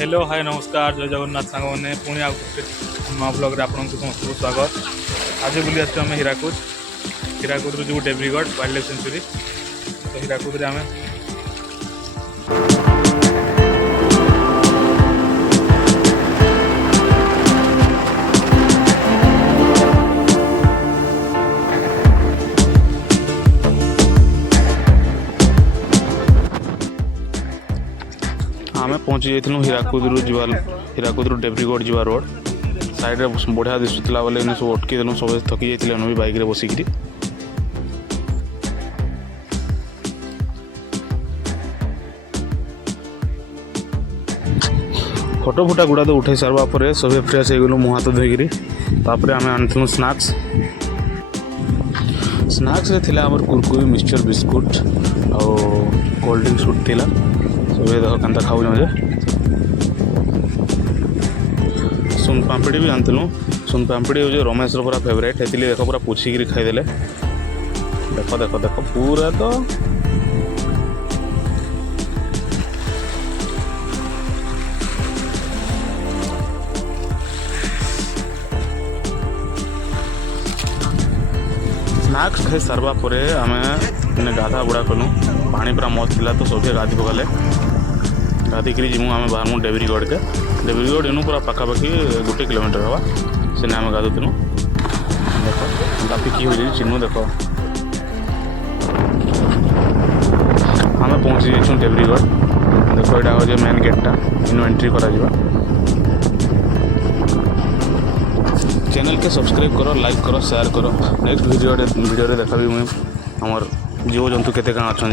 Hello hi नमस्कार जय जगन्नाथ सांग मैंने पुणी आ नुआ ब्लग्रे आपको समस्त स्वागत। आज बुली आम हीराकुद जो देब्रिगढ़ वाइल्ड लाइफ सेंचुरी तो हीराकुद आम आम पहुँची जाइलु हीराकुद देब्रिगढ़ जा रोड साइड बढ़िया दिशुला बोले सब अटकी देलु सब थकी जाते भी बाइक रे बसिकी फोटो फुटा गुड़ा तो उठे सारा पर सब फ्रेश हो गलु मुँह हाथ धोईकि आम आनी स्नाक्स थे आम कुरकुरी मिक्सचर बिस्कुट आ कोल्ड ड्रिंक्स थी सब देख केन्ता खाऊ जे सुन पापड़ी भी आनलु सुन पापड़ी हूँ रमेश पूरा फेवरेट है देख पूरा पुछिकी खाईदे देख देख देख पूरा तो स्नाक्स खाई सारवा पर आम गाधा बुड़ा कलु पानी पूरा मस्त था तो सब गाधी पकाले गाधिक जीमु आम बाहर देब्रिगढ़ के देब्रिगढ़ इनू पूरा पाखापाखि 1 किलोमीटर हवा से आम गाधुलु देख गाधिकी हो चिन्हू देख आम पहुँची जाइछुं देब्रिगढ़ देख यहाँ हूँ मेन गेटा इनू एंट्री करा चैनल के सब्सक्राइब करो लाइक करो शेयर करो नेक्स्ट वीडियो देखा भी मुझे आमर जीव जंतु केते काँ अच्छा